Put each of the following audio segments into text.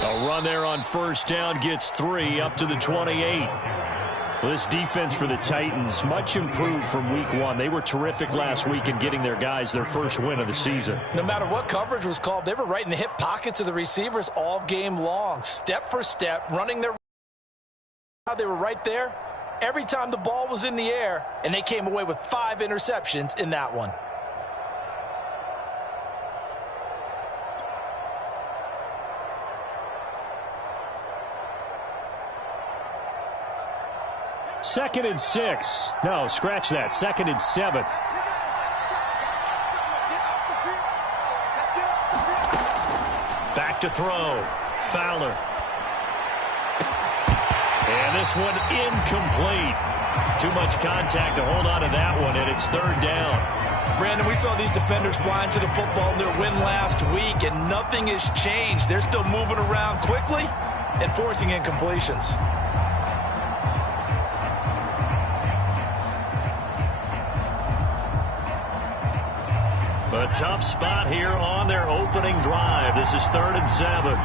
A run there on first down gets 3 up to the 28. Well, this defense for the Titans, much improved from week 1. They were terrific last week in getting their guys their first win of the season. No matter what coverage was called, they were right in the hip pockets of the receivers all game long. Step for step, running their... They were right there every time the ball was in the air, and they came away with 5 interceptions in that one. Second and 6. No, scratch that. Second and 7. Back to throw. Fowler. And this one incomplete. Too much contact to hold on to that one, and it's third down. Brandon, we saw these defenders flying to the football in their win last week, and nothing has changed. They're still moving around quickly and forcing incompletions. A tough spot here on their opening drive. This is 3rd and 7.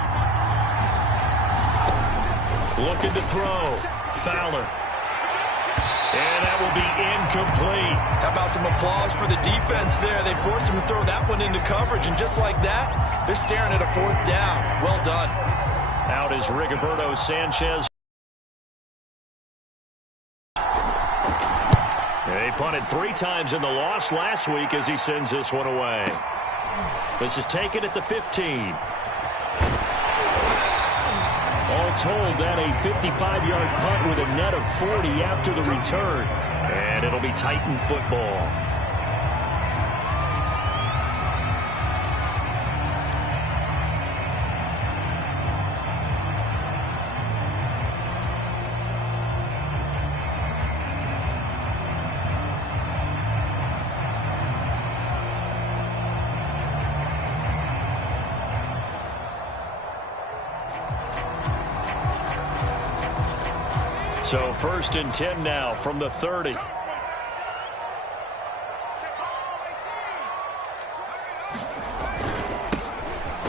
Looking to throw. Fowler. And that will be incomplete. How about some applause for the defense there? They forced him to throw that one into coverage, and just like that, they're staring at a 4th down. Well done. Out is Rigoberto Sanchez. They punted 3 times in the loss last week as he sends this one away. This is taken at the 15. All told, that a 55-yard punt with a net of 40 after the return. And it'll be Titan football. So 1st and 10 now from the 30.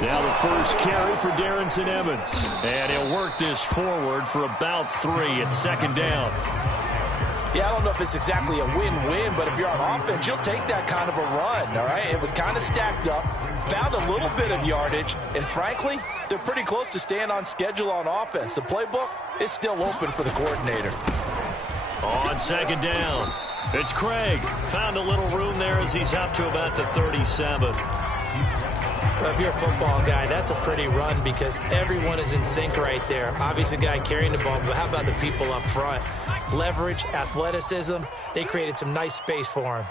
Now the first carry for Darrington Evans. And he'll work this forward for about 3 at 2nd down. Yeah, I don't know if it's exactly a win-win, but if you're on offense, you'll take that kind of a run, all right? It was kind of stacked up, found a little bit of yardage, and frankly, they're pretty close to staying on schedule on offense. The playbook is still open for the coordinator. On 2nd down, it's Craig. Found a little room there as he's up to about the 37. Well, if you're a football guy, that's a pretty run because everyone is in sync right there. Obviously, the guy carrying the ball, but how about the people up front? Leverage, athleticism, they created some nice space for him.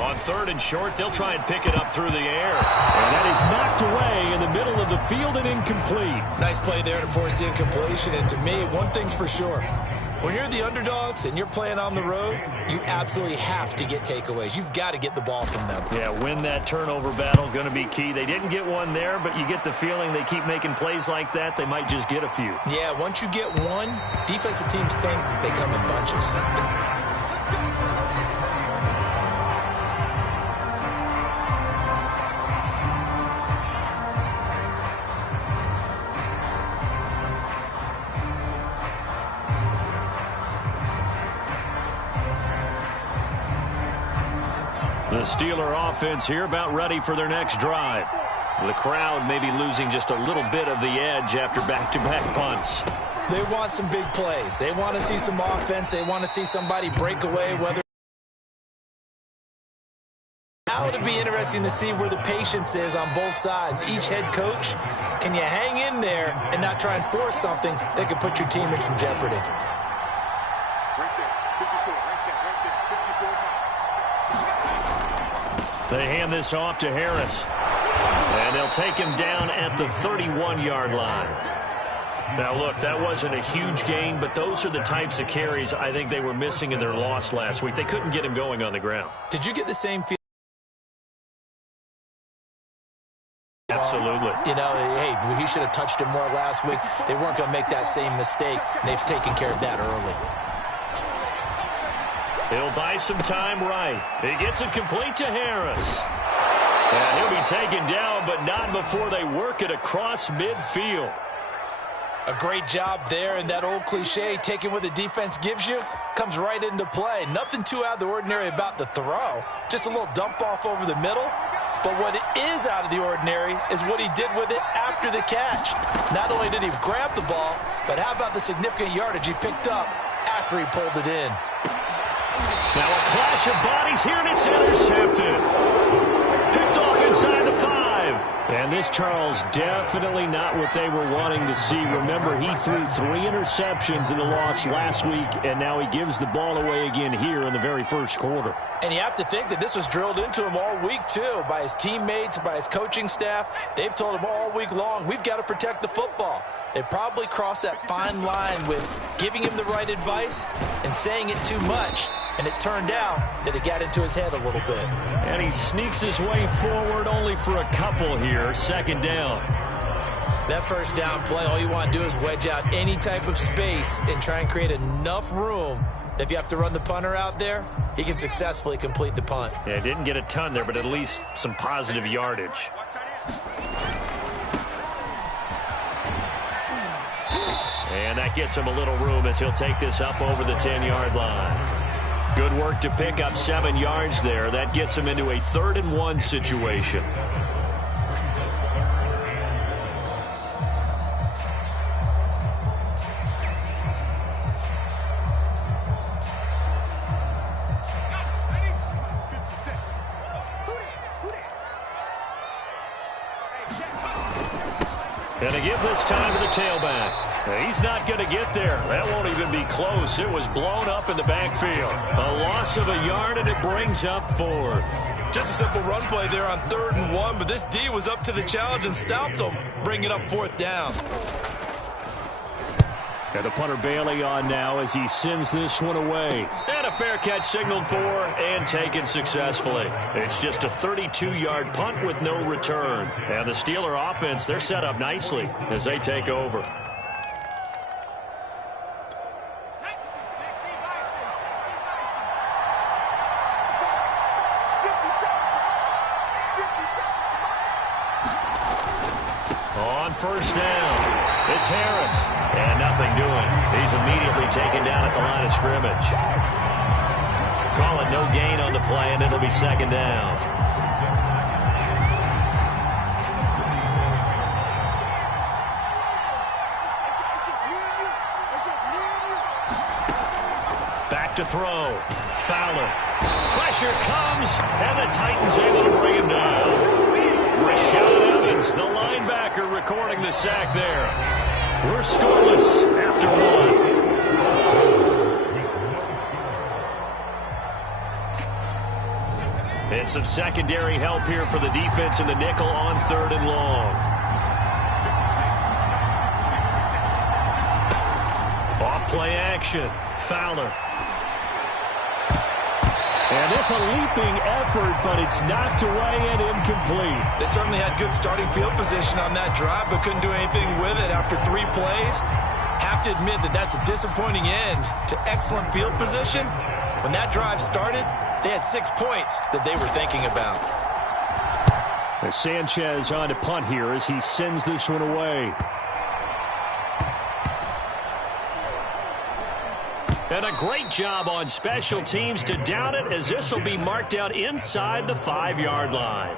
On 3rd and short, they'll try and pick it up through the air. And that is knocked away in the middle of the field and incomplete. Nice play there to force the incompletion. And to me, one thing's for sure. When you're the underdogs and you're playing on the road, you absolutely have to get takeaways. You've got to get the ball from them. Yeah, win that turnover battle, going to be key. They didn't get one there, but you get the feeling they keep making plays like that, they might just get a few. Yeah, once you get one, defensive teams think they come in bunches. The Steeler offense here about ready for their next drive. The crowd may be losing just a little bit of the edge after back-to-back punts. They want some big plays. They want to see some offense. They want to see somebody break away, whether... Now it'll be interesting to see where the patience is on both sides. Each head coach, can you hang in there and not try and force something that could put your team in some jeopardy? They hand this off to Harris. And they'll take him down at the 31-yard line. Now, look, that wasn't a huge gain, but those are the types of carries I think they were missing in their loss last week. They couldn't get him going on the ground. Did you get the same feeling? Absolutely. You know, hey, he should have touched him more last week. They weren't going to make that same mistake. They've taken care of that early. He'll buy some time right. He gets it complete to Harris. And he'll be taken down, but not before they work it across midfield. A great job there, and that old cliche, taking what the defense gives you, comes right into play. Nothing too out of the ordinary about the throw. Just a little dump off over the middle. But what is out of the ordinary is what he did with it after the catch. Not only did he grab the ball, but how about the significant yardage he picked up after he pulled it in. Now a clash of bodies here, and it's intercepted. Picked off inside the 5. And this, Charles, definitely not what they were wanting to see. Remember, he threw 3 interceptions in the loss last week, and now he gives the ball away again here in the very first quarter. And you have to think that this was drilled into him all week, too, by his teammates, by his coaching staff. They've told him all week long, we've got to protect the football. They probably crossed that fine line with giving him the right advice and saying it too much. And it turned out that it got into his head a little bit. And he sneaks his way forward only for a couple here. Second down. That first down play, all you want to do is wedge out any type of space and try and create enough room that if you have to run the punter out there, he can successfully complete the punt. Yeah, didn't get a ton there, but at least some positive yardage. And that gets him a little room as he'll take this up over the 10-yard line. Good work to pick up 7 yards there. That gets him into a 3rd and 1 situation. And to give this time to the tailback. He's not going to get there. That won't even be close. It was blown up in the backfield. A loss of a yard, and it brings up 4th. Just a simple run play there on 3rd and 1, but this D was up to the challenge and stopped him, bringing up 4th down. And the punter Bailey on now as he sends this one away. And a fair catch signaled for and taken successfully. It's just a 32-yard punt with no return. And the Steeler offense, they're set up nicely as they take over. On first down, it's Harris. And nothing doing. He's immediately taken down at the line of scrimmage. Call it no gain on the play, and it'll be 2nd down. Back to throw. Fowler. Pressure comes, and the Titans able to bring him down. Rashaan Evans, the linebacker, recording the sack there. We're scoreless after 1. And some secondary help here for the defense in the nickel on 3rd and long. Off play action. Fowler. And it's a leaping effort, but it's knocked away and incomplete. They certainly had good starting field position on that drive, but couldn't do anything with it after 3 plays. Have to admit that that's a disappointing end to excellent field position. When that drive started, they had 6 points that they were thinking about. As Sanchez on to punt here as he sends this one away. And a great job on special teams to down it, as this will be marked out inside the 5-yard line.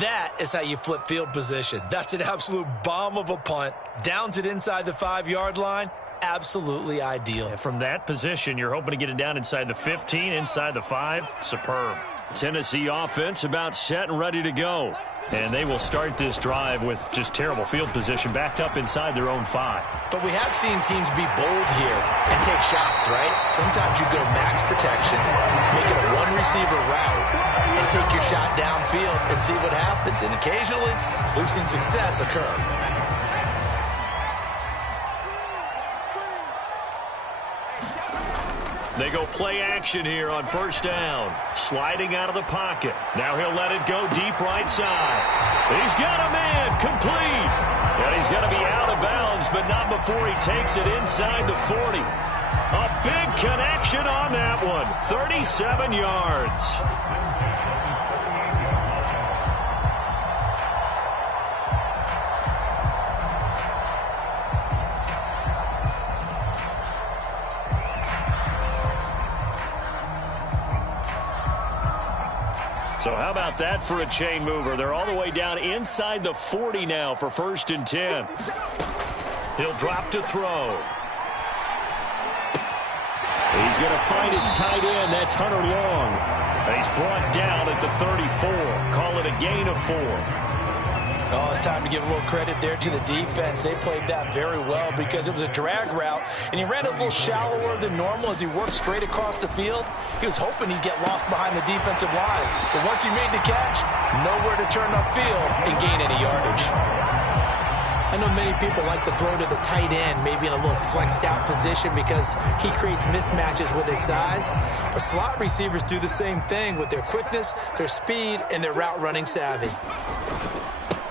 That is how you flip field position. That's an absolute bomb of a punt. Downs it inside the 5-yard line. Absolutely ideal. And from that position, you're hoping to get it down inside the 15, inside the 5. Superb. Tennessee offense about set and ready to go. And they will start this drive with just terrible field position, backed up inside their own 5. But we have seen teams be bold here and take shots, right? Sometimes you go max protection, make it a one-receiver route, and take your shot downfield and see what happens. And occasionally, we've seen success occur. They go play action here on first down. Sliding out of the pocket. Now he'll let it go deep right side. He's got a man complete. And he's going to be out of bounds, but not before he takes it inside the 40. A big connection on that one. 37 yards. So how about that for a chain mover? They're all the way down inside the 40 now for 1st and 10. He'll drop to throw. He's going to find his tight end. That's Hunter Long. He's brought down at the 34. Call it a gain of 4. Oh, it's time to give a little credit there to the defense. They played that very well because it was a drag route, and he ran a little shallower than normal as he worked straight across the field. He was hoping he'd get lost behind the defensive line. But once he made the catch, nowhere to turn upfield and gain any yardage. I know many people like to throw to the tight end, maybe in a little flexed out position because he creates mismatches with his size. But slot receivers do the same thing with their quickness, their speed, and their route running savvy.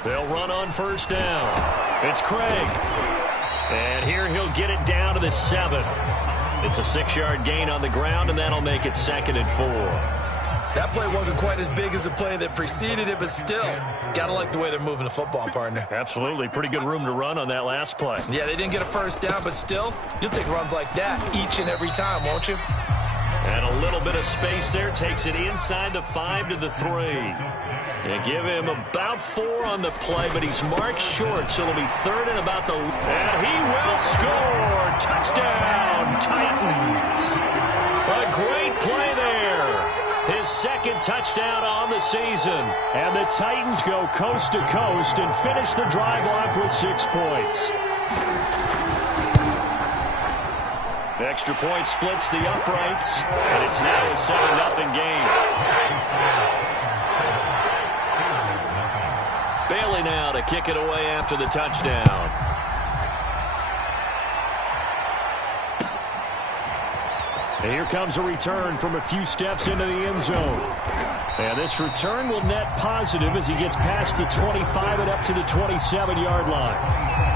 They'll run on 1st down. It's Craig. And here he'll get it down to the 7. It's a 6-yard gain on the ground, and that'll make it 2nd and 4. That play wasn't quite as big as the play that preceded it, but still, got to like the way they're moving the football, partner. Absolutely. Pretty good room to run on that last play. Yeah, they didn't get a 1st down, but still, you'll take runs like that each and every time, won't you? And a little bit of space there takes it inside the 5 to the 3. You give him about 4 on the play, but he's marked short, so it'll be 3rd and about the... And he will score! Touchdown, Titans! A great play there. His 2nd touchdown on the season. And the Titans go coast to coast and finish the drive off with 6 points. The extra point splits the uprights, and it's now a 7-0 game. Bailey now to kick it away after the touchdown. And here comes a return from a few steps into the end zone. And this return will net positive as he gets past the 25 and up to the 27-yard line.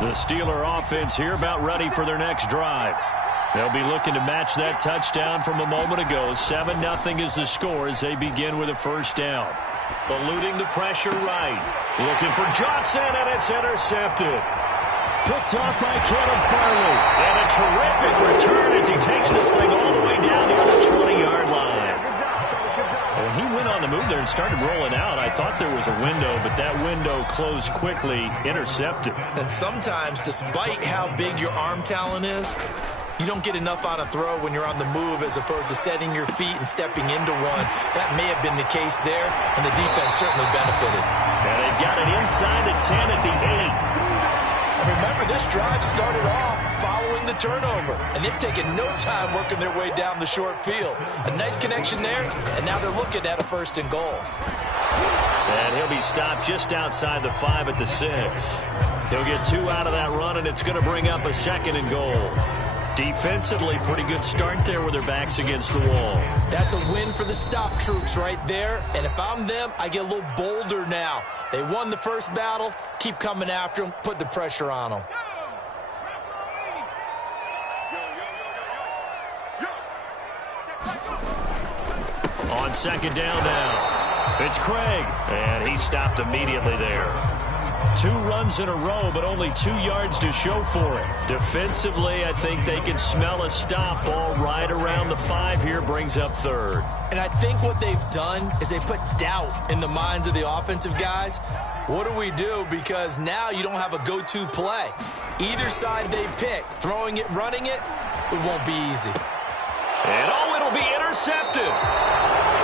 The Steeler offense here about ready for their next drive. They'll be looking to match that touchdown from a moment ago. 7-0 is the score as they begin with a 1st down. Eluding the pressure right. Looking for Johnson, and it's intercepted. Picked off by Kevin Farley. And a terrific return as he takes this thing all the way down near the 20-yard line. When he went on the move there and started rolling out, I thought there was a window, but that window closed quickly, intercepted. And sometimes, despite how big your arm talent is, you don't get enough on a throw when you're on the move as opposed to setting your feet and stepping into one. That may have been the case there, and the defense certainly benefited. And they've got it inside the 10 at the 8. And remember, this drive started off following the turnover, and they've taken no time working their way down the short field. A nice connection there, and now they're looking at a 1st and goal. And he'll be stopped just outside the 5 at the 6. He'll get 2 out of that run, and it's going to bring up a 2nd and goal. Defensively, pretty good start there with their backs against the wall. That's a win for the stop troops right there. And if I'm them, I get a little bolder now. They won the 1st battle. Keep coming after them. Put the pressure on them. On 2nd down now, it's Craig. And he stopped immediately there. 2 runs in a row, but only 2 yards to show for it. Defensively, I think they can smell a stop. Ball right around the 5 here, brings up 3rd. And I think what they've done is they put doubt in the minds of the offensive guys. What do we do? Because now you don't have a go-to play. Either side they pick, throwing it, running it, it won't be easy. And it'll be intercepted.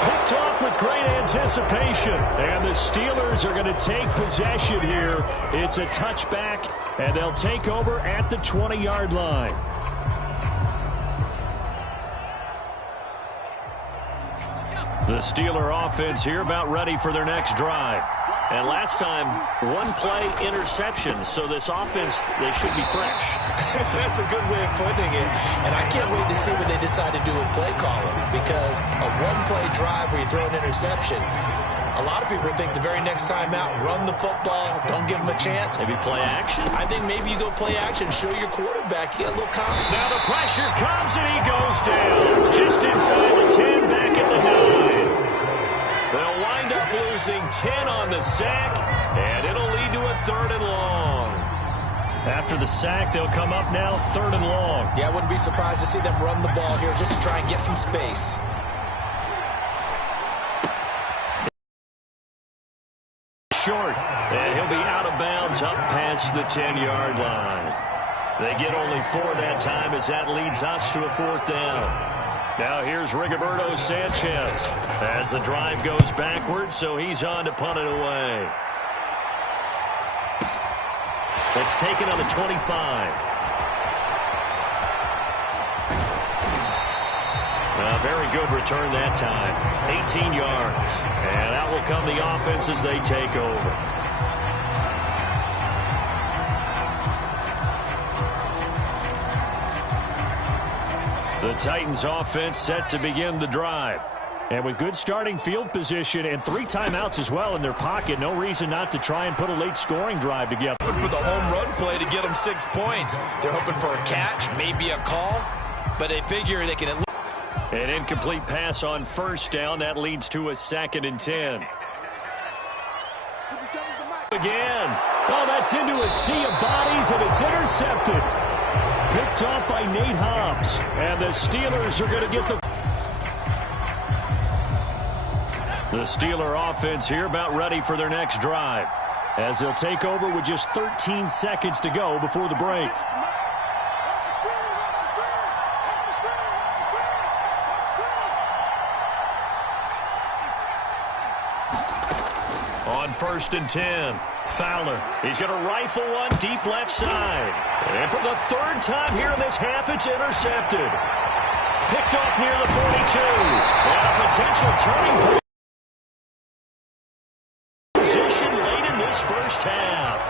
Picked off with great anticipation. And the Steelers are going to take possession here. It's a touchback, and they'll take over at the 20-yard line. The Steeler offense here about ready for their next drive. And last time, 1-play interception. So this offense, they should be fresh. That's a good way of putting it. And I can't wait to see what they decide to do with play calling. Because a 1-play drive where you throw an interception, a lot of people think the very next time out, run the football, don't give them a chance. Maybe play action? I think maybe you go play action, show your quarterback, you get a little confidence. Now the pressure comes and he goes down. Just inside the 10, back at the 9. They'll wind up losing losing 10 on the sack, and it'll lead to a 3rd and long. After the sack, they'll come up now 3rd and long. Yeah, I wouldn't be surprised to see them run the ball here just to try and get some space. Short, and he'll be out of bounds up past the 10-yard line. They get only 4 that time as that leads us to a 4th down. Now here's Rigoberto Sanchez as the drive goes backwards, so he's on to punt it away. It's taken on the 25. A very good return that time. 18 yards. And out will come the offense as they take over. The Titans offense set to begin the drive. And with good starting field position and 3 timeouts as well in their pocket, no reason not to try and put a late scoring drive together. Hoping for the home run play to get them 6 points. They're hoping for a catch, maybe a call, but they figure they can at least. An incomplete pass on 1st down. That leads to a 2nd and 10. Again. Oh, that's into a sea of bodies, and it's intercepted. Picked off by Nate Hobbs. And the Steelers are going to get the Steeler offense here about ready for their next drive, as they'll take over with just 13 seconds to go before the break. On 1st and 10, Fowler. He's going to rifle one deep left side. And for the 3rd time here in this half, it's intercepted. Picked off near the 42. And a potential turning point. First half.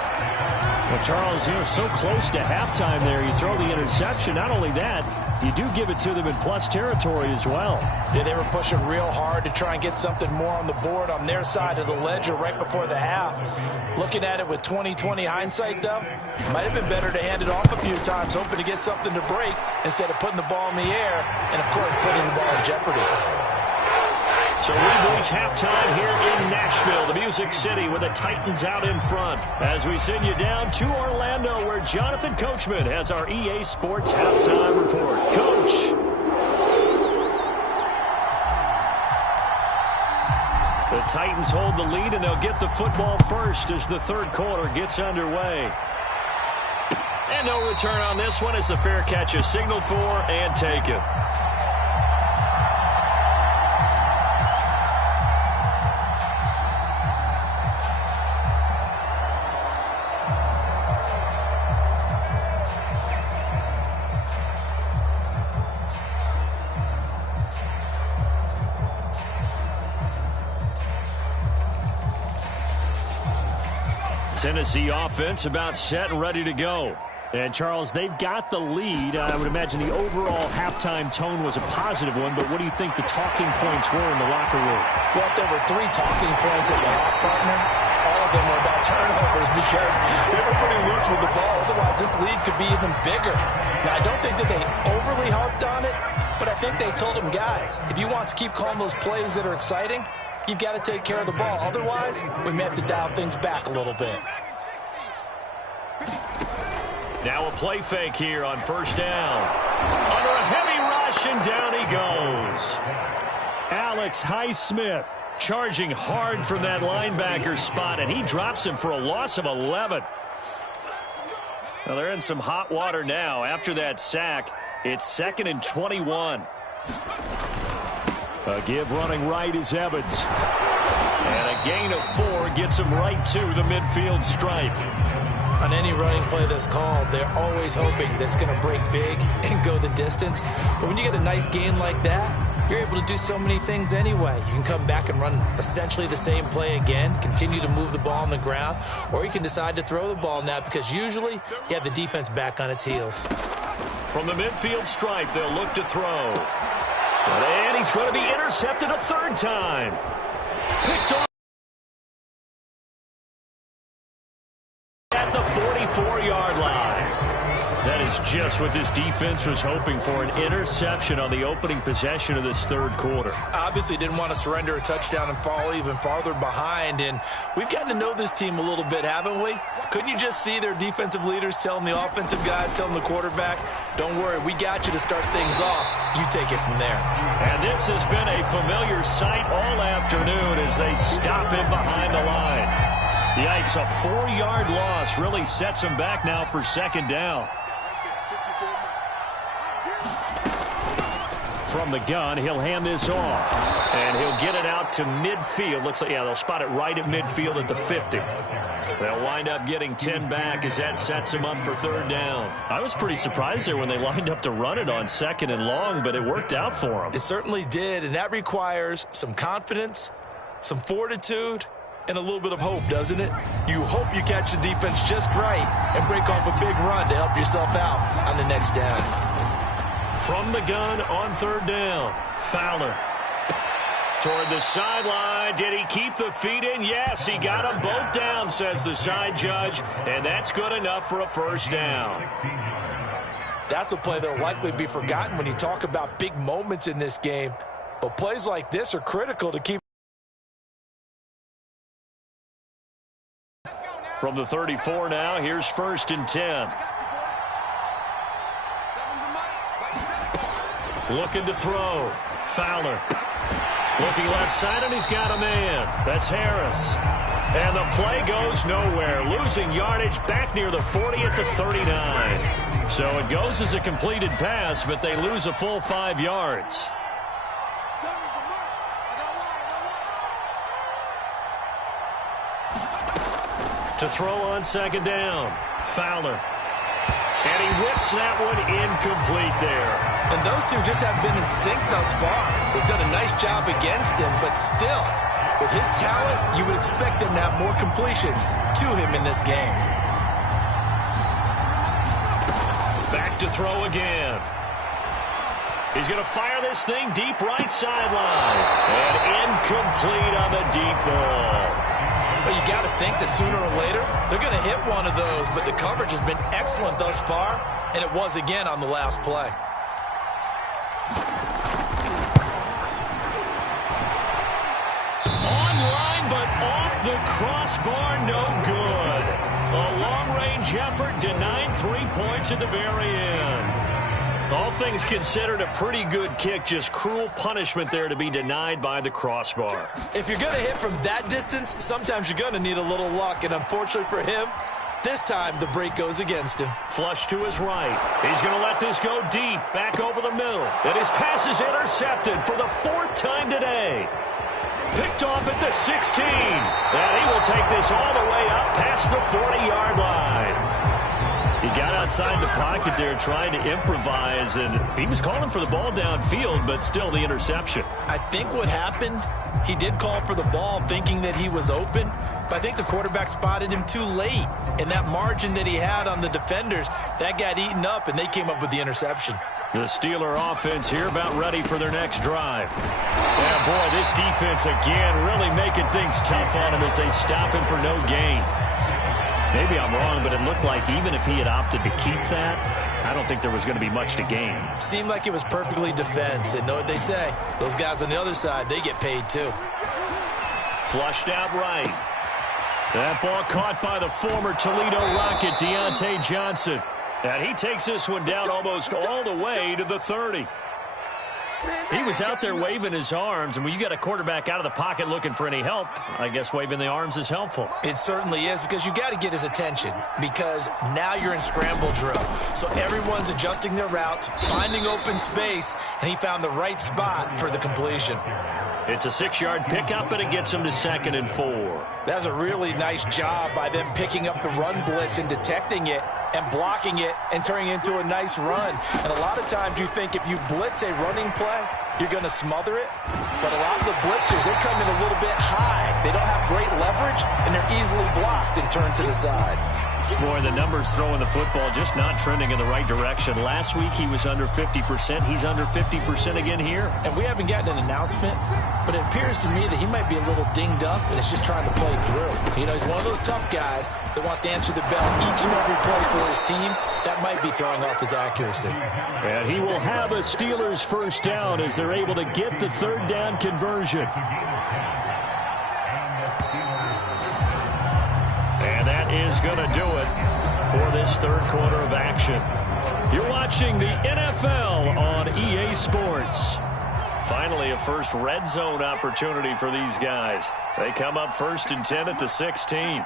Well, Charles, you're so close to halftime there. You throw the interception. Not only that, you do give it to them in plus territory as well. Yeah, they were pushing real hard to try and get something more on the board on their side of the ledger right before the half. Looking at it with 20/20 hindsight, though, might have been better to hand it off a few times, hoping to get something to break instead of putting the ball in the air and, of course, putting the ball in jeopardy. So we've reached halftime here in Nashville, the Music City, with the Titans out in front. As we send you down to Orlando, where Jonathan Coachman has our EA Sports halftime report. Coach. The Titans hold the lead, and they'll get the football first as the 3rd quarter gets underway. And no return on this one as the fair catch is signaled for and taken. Tennessee offense about set and ready to go. And, Charles, they've got the lead. I would imagine the overall halftime tone was a positive one, but what do you think the talking points were in the locker room? Well, if there were 3 talking points at the half, partner, all of them were about turnovers because they were pretty loose with the ball. Otherwise, this lead could be even bigger. Now, I don't think that they overly harped on it, but I think they told them, guys, if you want to keep calling those plays that are exciting, you've got to take care of the ball. Otherwise, we may have to dial things back a little bit. Now a play fake here on 1st down. Under a heavy rush, and down he goes. Alex Highsmith charging hard from that linebacker spot, and he drops him for a loss of 11. Well, they're in some hot water now. After that sack, it's 2nd and 21. A give running right is Evans. And a gain of 4 gets him right to the midfield stripe. On any running play that's called, they're always hoping that it's going to break big and go the distance. But when you get a nice gain like that, you're able to do so many things anyway. You can come back and run essentially the same play again, continue to move the ball on the ground, or you can decide to throw the ball now because usually you have the defense back on its heels. From the midfield stripe, they'll look to throw. And he's going to be intercepted a 3rd time. Picked off at the 44-yard line. That is just Just what this defense was hoping for, an interception on the opening possession of this third quarter. Obviously didn't want to surrender a touchdown and fall even farther behind. And we've gotten to know this team a little bit, haven't we? Couldn't you just see their defensive leaders telling the offensive guys, telling the quarterback, don't worry, we got you to start things off. You take it from there. And this has been a familiar sight all afternoon as they stop him behind the line. Yikes, a 4-yard loss really sets him back now for second down. From the gun, he'll hand this off. And he'll get it out to midfield. Looks like, yeah, they'll spot it right at midfield at the 50. They'll wind up getting 10 back as that sets him up for third down. I was pretty surprised there when they lined up to run it on second and long, but it worked out for them. It certainly did, and that requires some confidence, some fortitude, and a little bit of hope, doesn't it? You hope you catch the defense just right and break off a big run to help yourself out on the next down. From the gun on third down, Fowler. Toward the sideline. Did he keep the feet in? Yes, he got them both down, says the side judge, and that's good enough for a first down. That's a play that will likely be forgotten when you talk about big moments in this game. But plays like this are critical to keep. From the 34 now, here's 1st and 10. Looking to throw. Fowler. Looking left side, and he's got a man. That's Harris. And the play goes nowhere. Losing yardage back near the 40 at the 39. So it goes as a completed pass, but they lose a full 5 yards. To throw on second down. Fowler. And he whips that one incomplete there. And those two just haven't been in sync thus far. They've done a nice job against him, but still, with his talent, you would expect them to have more completions to him in this game. Back to throw again. He's going to fire this thing deep right sideline. And incomplete on the deep ball. Well, you got to think that sooner or later, they're going to hit one of those, but the coverage has been excellent thus far, and it was again on the last play. Online, but off the crossbar, no good. A long-range effort denied 3 points at the very end. All things considered, a pretty good kick, just cruel punishment there to be denied by the crossbar. If you're going to hit from that distance, sometimes you're going to need a little luck, and unfortunately for him, this time the break goes against him. Flush to his right. He's going to let this go deep, back over the middle. And his pass is intercepted for the 4th time today. Picked off at the 16. And he will take this all the way up past the 40-yard line. He got outside the pocket there trying to improvise, and he was calling for the ball downfield, but still the interception. I think what happened, he did call for the ball thinking that he was open, but I think the quarterback spotted him too late. And that margin that he had on the defenders, that got eaten up, and they came up with the interception. The Steeler offense here about ready for their next drive. Yeah, boy, this defense again really making things tough on him as they stop him for no gain. Maybe I'm wrong, but it looked like even if he had opted to keep that, I don't think there was going to be much to gain. Seemed like it was perfectly defense, and know what they say. Those guys on the other side, they get paid too. Flushed out right. That ball caught by the former Toledo Rocket, Deontay Johnson. And he takes this one down almost all the way to the 30. He was out there waving his arms, and when you got a quarterback out of the pocket looking for any help, I guess waving the arms is helpful. It certainly is, because you got to get his attention, because now you're in scramble drill. So everyone's adjusting their routes, finding open space, and he found the right spot for the completion. It's a 6-yard pickup, and it gets him to 2nd and 4. That's a really nice job by them picking up the run blitz and detecting it and blocking it and turning it into a nice run. And a lot of times you think if you blitz a running play, you're going to smother it. But a lot of the blitzers, they come in a little bit high. They don't have great leverage, and they're easily blocked and turned to the side. Boy, the numbers throwing the football just not trending in the right direction. Last week he was under 50%. He's under 50% again here. And we haven't gotten an announcement, but it appears to me that he might be a little dinged up and is just trying to play through. You know, he's one of those tough guys that wants to answer the bell each and every play for his team. That might be throwing off his accuracy. And he will have a Steelers first down as they're able to get the third down conversion. And that is going to do it for this third quarter of action. You're watching the NFL on EA Sports. Finally, a first red zone opportunity for these guys. They come up 1st and 10 at the 16.